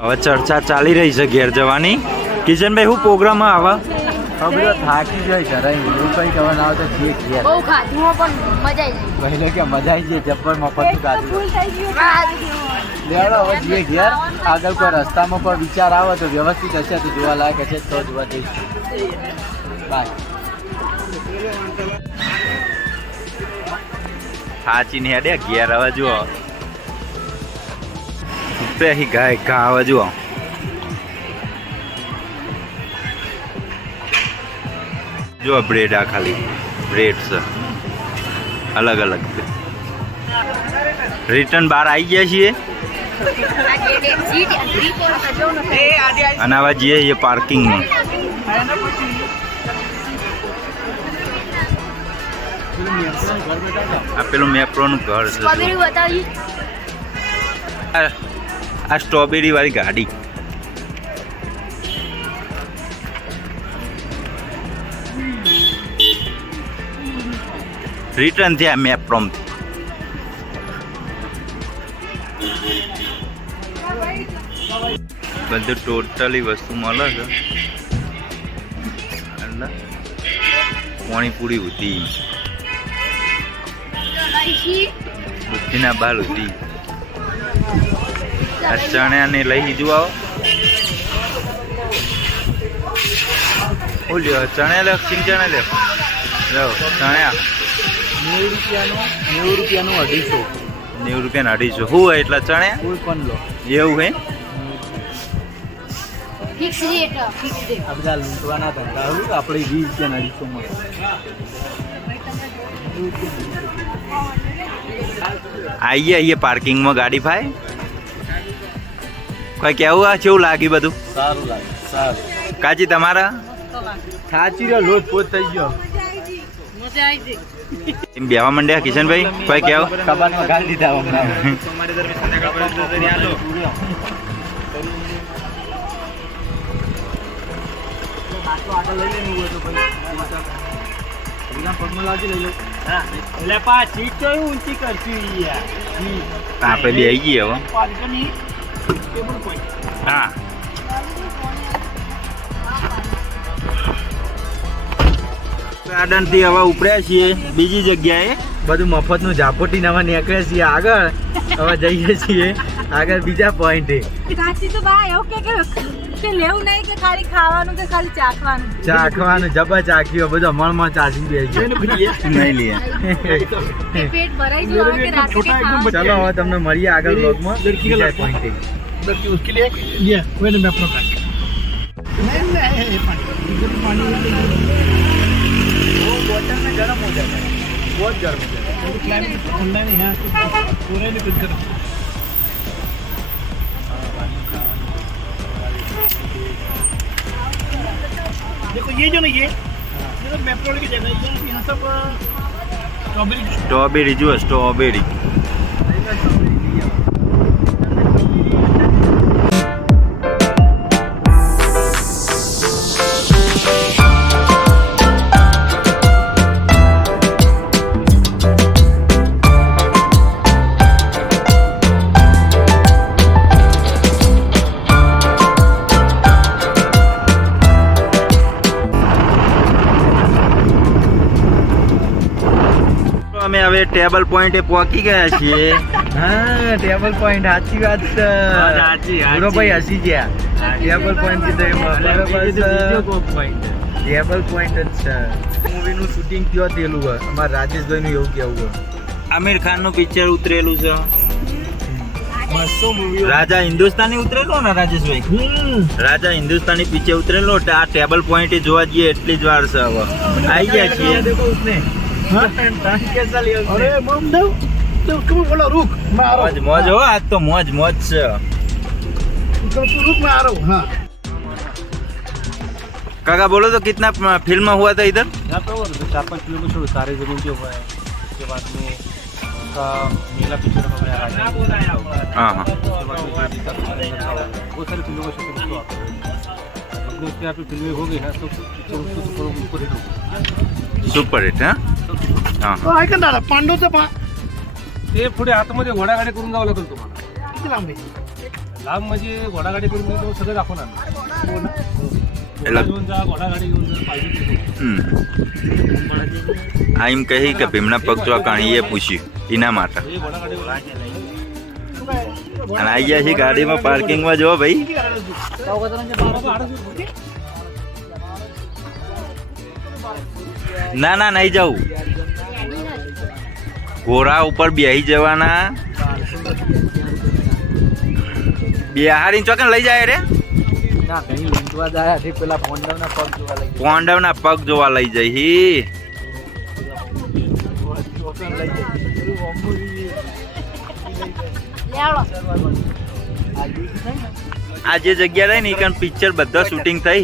હવે ચર્ચા ચાલી રહી છે ઘેર જવાની. કિશનભાઈ હું પ્રોગ્રામ આવા? હવે થાકી જાય જરાય એવું કઈ ના આવે તો જે ઘેર બહુ ખાધું પણ મજા આવી પહેલે કે મજા આવી જાય જબ્બર મફત હવે જે ઘેર આગળ કોઈ રસ્તામાં કોઈ વિચાર આવે તો વ્યવસ્થિત હશે તો જોવા લાયક હશે તો જોવા જઈશું બાય. સાચીને હેડે ઘેર. હવે જુઓ. પેહી ગાય ઘા. હવે જુઓ. જુઓ બ્રેડ આ ખાલી. બ્રેડ છે. અલગ અલગ રિટર્ન બહાર આવી ગયા છીએ. અને આવા જઈએ પાર્કિંગમાં આ પેલું મેપ્રોનું ઘર છે. આ સ્ટ્રોબેરી વાળી ગાડી. રિટર્ન થયા મેપ્રોમ. બધું ટોટલી વસ્તુ મળે છે. પાણીપુરી હતી બુદ્ધિના બાલ હતી આ ચણ્યાને લઈ જુઓ આવો. ઓ લ્યો ચણ્યા લે સિંગ ચણા લે. લો ચણ્યા. નેવું રૂપિયાનું નેવું રૂપિયાનું અઢીસો. નેવું રૂપિયાનું અઢીસો. શું હોય એટલા ચણ્યા? કોઈ પણ લો. એવું હે? ફિક્સ રેટ ફિક્સ રેટ આ બધા લૂંટવાના ધંધા હોય આપણે વીસ રૂપિયા અઢીસો મળે આઈએ આઈએ પાર્કિંગમાં ગાડી ભાઈ કોઈ કેવું આ? કેવું લાગ્યું બધું? સારું લાગ્યું સારું. કાચી તમારા? સાચી રહ્યો લોટ પોત થઈ ગયો. એમ બેવા માંડ્યા કિશનભાઈ? કોઈ કેવું? કબાટમાં ગાડી દીધા હમણાં. પગમાં લાગી લઈ લો એટલે પા સીટ ઊંચી કરશું આપણે બે આવી ગઈએ હવે હા. હવે ઉપડ્યા છીએ બીજી જગ્યાએ. બધું મફતનું ઝાપોટી નવા નીકળે છીએ આગળ. હવે જઈએ છીએ આગળ બીજા પોઈન્ટે સાચી તો ભાઈ ઓકે કે કે કે લેવું નહીં કે ખાલી ખાવાનું કે ખાલી ચાખવાનું ચાખવાનું જબર ચાખ્યું બધું મણમાં ચાખી દે છે નહીં લઈએ કે પેટ ભરાઈ ગયું હવે કે રાતે કે ખાવાનું ચલો હવે તમને મળીએ આગળ બ્લોગમાં બીજા પોઈન્ટે लड़की उसके लिए ये मैंने मैं अपना पैक नहीं नहीं पानी इधर पानी બોટલ में गरम हो जाता है बहुत गर्म हो जाता है क्लाइमेट ठंडा नहीं है पूरे नहीं कुछ गर्म देखो ये जो ना ये मेट्रोल की जगह है यहाँ सब स्ट्रॉबेरी स्ट्रॉबेरी जो है स्ट्रॉबेरी ટેબલ પોઈન્ટે પહોંચી ગયા છીએ. હા ટેબલ પોઈન્ટ સાચી વાત સાચી પૂરો ભાઈ હસી ગયા. ટેબલ પોઈન્ટ કીધું પોઈન્ટ ટેબલ પોઈન્ટ જ છે. મૂવીનું શૂટિંગ કયો થયેલું હોય? અમારા રાજેશભાઈનું એવું કેવું હોય. આમિર ખાનનું પિક્ચર ઉતરેલું છે. રાજા હિન્દુસ્તાની ઉતરેલો ને રાજેશભાઈ? રાજા હિન્દુસ્તાની પીછે ઉતરેલો આ ટેબલ પોઈન્ટ જોવા જઈએ એટલી જ વાર છે હવે. આવી ગયા છીએ. देखो उसने कैसा लिया उसने? अरे मम दो तो क्यों बोला रुक मैं आ रहा મોજ મોજ હો આજ તો મોજ મોજ છે हूँ तो तू रुक मैं आ रहा हूँ हाँ काका बोलो तो कितना फिल्म हुआ था इधर यहाँ पे वो चार पाँच किलो छोड़ो सारे जमीन जो हुआ है उसके बाद में उसका मेला पिक्चर हो गया राजा हाँ हाँ उसके बाद में जो जीता पिक्चर था, वो सारी फिल्मों का शूटिंग उसको आता है अपने उसके यहाँ पे फिल्में हो गई ना तो पिक्चर उसको तो पूरा ऊपर हिट हो गई सुपर हिट हाँ हा हो ऐका ना दादा पांडवचं पा ते पुढे आतमध्ये घोडागाडी करून जावं लागेल तुम्हाला किती लांब आहे लांब म्हणजे घोडागाडी करून मी तुम्हाला सगळं दाखवणार એટલે- घेऊन जा घोडागाडी घेऊन जा पाहिजे ते હમ આ એમ કહી કે ભીમના પગ જો કાણી એ પૂછ્યું એના માટે हे घोडागाडी અને આવી ગયા છે ગાડીમાં પાર્કિંગમાં જો ભાઈ ના ના નહીં જવું. ઘોડા ઉપર બેહી જવાના. બિહારી ચોકન લઈ જાય રે. ના પેલા પોંડવના પગ જોવા લાગી પોંડવના પગ જોવા લઈ જાય આ જે જગ્યા રહી ને એ પિક્ચર બધા શૂટિંગ થઈ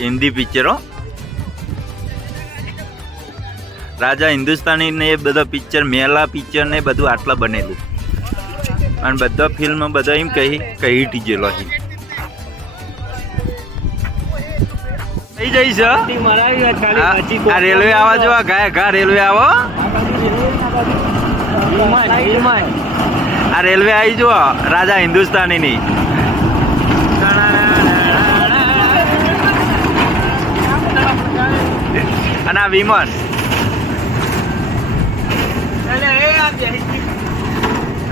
હિન્દી પિક્ચરો રાજા હિન્દુસ્તાની ને એ બધા પિક્ચર મેલા પિક્ચર ને બધું આટલા બનેલું. અને બધા ફિલ્મ બધા એમ કહી કહી ટીજેલો છે. થઈ જઈ છે? આ રેલવે આવા જો ગાય ઘા રેલવે આવો. આ રેલવે આવી જુઓ, રાજા હિન્દુસ્તાની ની અને આ વિમન.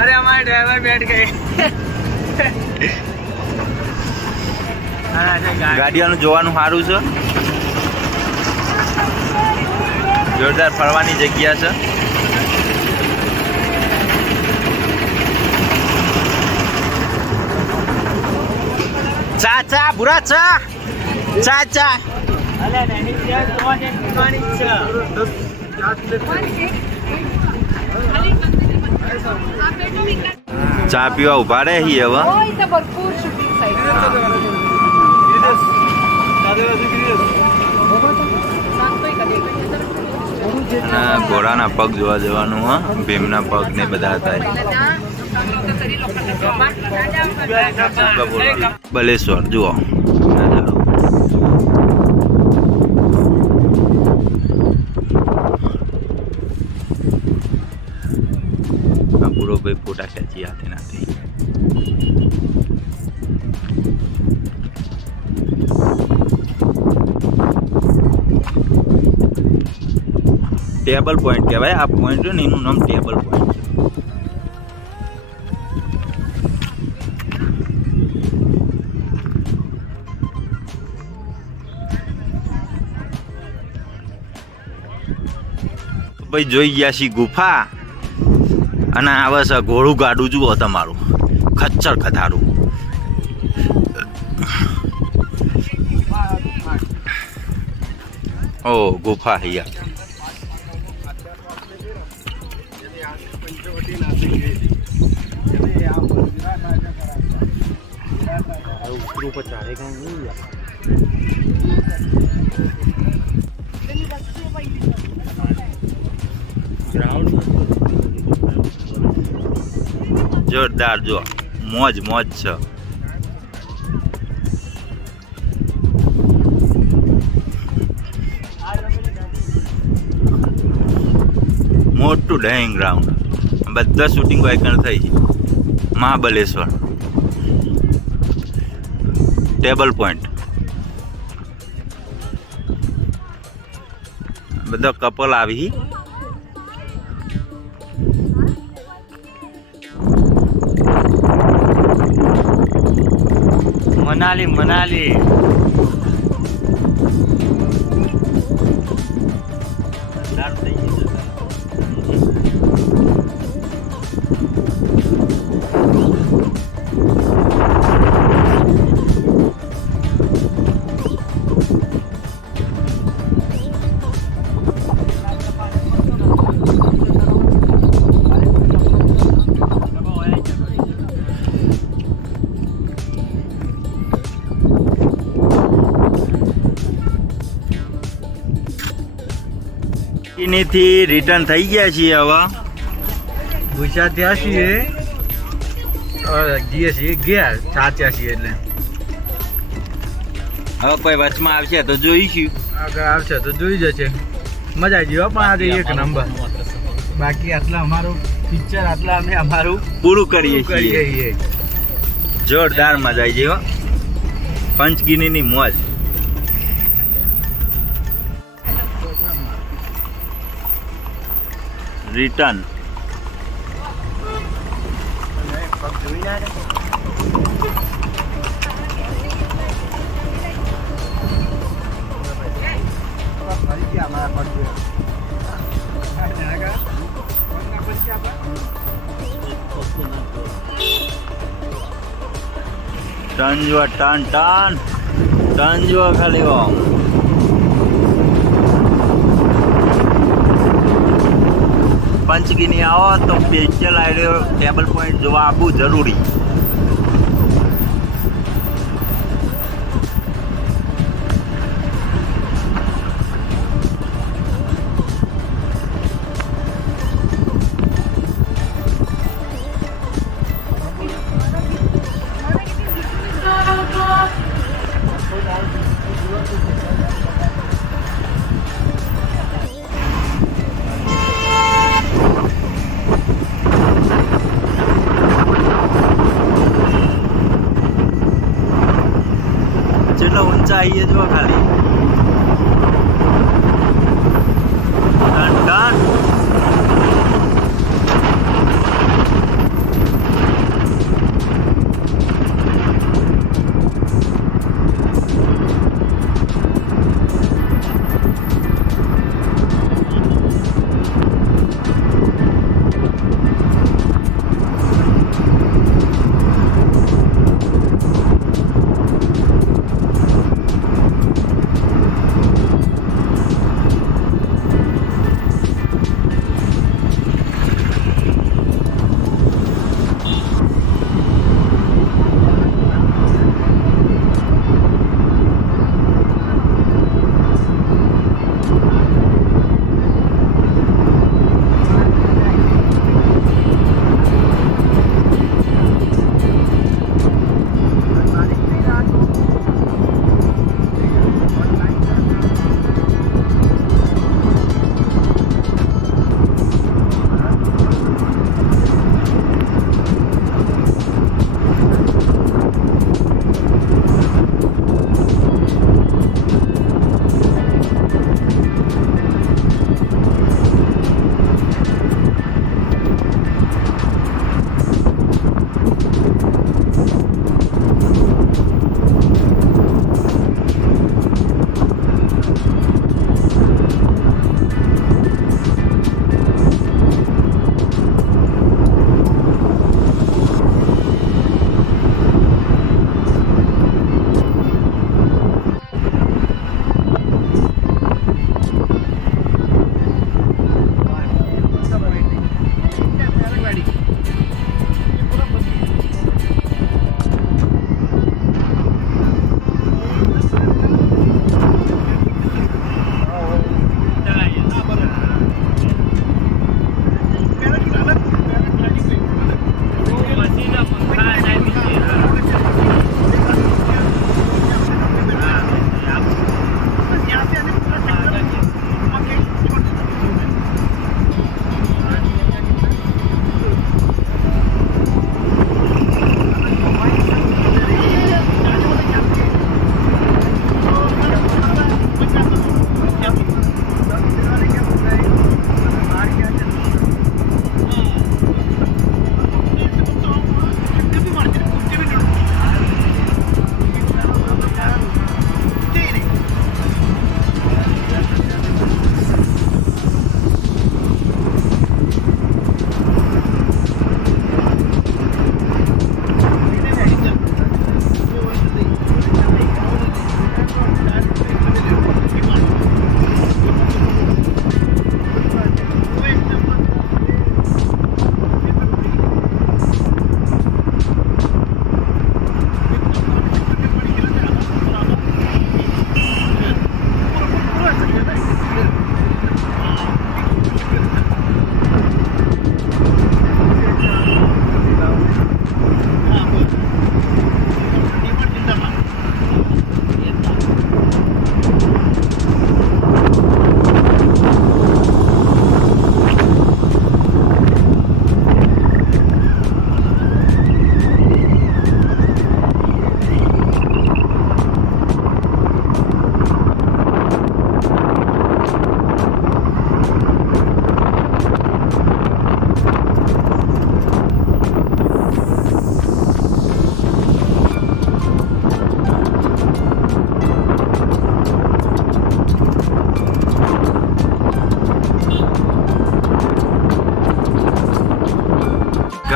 અરે અમારે ડ્રાઈવર બેઠ ગઈ. ગાડીઓનું જોવાનું સારું છે. જોરદાર ફરવાની જગ્યા છે. ચા ચા ભૂરા ચા. ચા ચા. ચા પીવા ઊભા રે હી હવે. ઘોડાના પગ જોવા જવાનું હા. ભીમના પગ ને બધા હતા. બલેશ્વર જુઓ. ભાઈ ફોટા ખેંચી હાથે નાથી. ટેબલ પોઈન્ટ કહેવાય. આ પોઈન્ટ છે ને, એનું નામ ટેબલ પોઈન્ટ ભાઈ જોઈ ગયા છીએ ગુફા. અને આવે છે ઘોડું ગાડું જુઓ તમારું. ખચ્ચર ખધારું ઓ ગુફા હૈયા. જોરદાર, જો. મોજ મોજ છે. મોટું ડેઇંગ ગ્રાઉન્ડ. બધા શૂટિંગ વાયકણ થઈ છે મહાબલેશ્વર. ટેબલ પોઈન્ટ બધા કપલ આવી. મનાલી મનાલી. એનીથી રિટર્ન થઈ ગયા છીએ હવે. ગુજરાત ત્યાં છીએ. જઈએ છીએ ગયા સાચા છીએ એટલે. હવે કોઈ વચમાં આવશે તો જોઈશું. આગળ આવશે તો જોઈ જશે. મજા આવી હો પણ આજે એક નંબર બાકી આટલા અમારું પિક્ચર આટલા અમે અમારું પૂરું કરીએ છીએ. જોરદાર મજા આવી જાય હો. પંચગીનીની મોજ. રિટર્ન ટન જુઓ ટન ટર્ન ટન જુઓ ખાલી પંચગીની આવો તો સ્પેશિયલ આઈડિયો ટેબલ પોઈન્ટ જોવા આવવું જરૂરી. જેટલો જો ખાલી.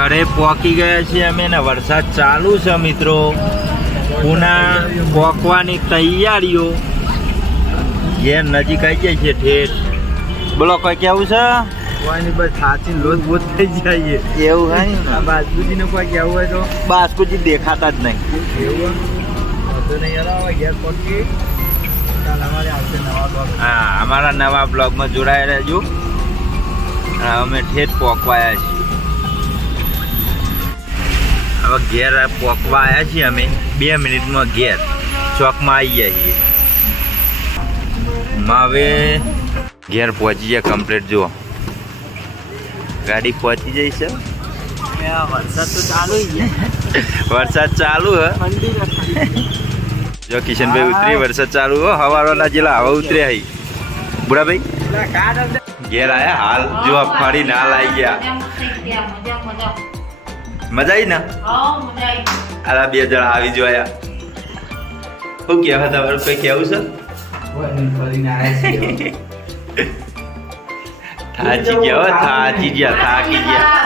ઘરે પહોંચી ગયા છીએ અમે ને વરસાદ ચાલુ છે મિત્રો. પુના પહોંચવાની તૈયારીઓ ઘેર નજીક આવી જાય છે ઠેઠ. બોલો કોઈ કેવું છે? કોઈની બસ સાચી લોજ બોજ થઈ જાય. એવું હે આ કોઈ કહેવું હોય તો? બાસ્કુજી દેખાતા જ નહીં. એવું વાંધો નહીં યાર ઘેર પહોંચી કાલ અમારે આવશે નવા બ્લોગ હા અમારા નવા બ્લોગમાં જોડાયા રહેજો. અમે ઠેઠ પોકવાયા છીએ. હવે ઘેર પહોંચવા આવ્યા છીએ અમે. બે મિનિટમાં ઘેર. ચોકમાં આવી ગયા છીએ હવે ઘેર પહોંચી જાય કમ્પ્લીટ જુઓ. ગાડી પહોંચી જઈ છે. વરસાદ ચાલુ વરસાદ ચાલુ જો કિશનભાઈ ઉતરી, વરસાદ ચાલુ હો. હવારોના જેલા હવા ઉતર્યા હઈ બુરાભાઈ ઘેર આયા? હાલ જો ફરીને હાલ આવી ગયા. મજા આવી ને? આલા બે જણા આવી જોયા શું કહેવા તમારું? કોઈ કેવું છે? થાચી ગયા થાચી ગયા થાકી ગયા.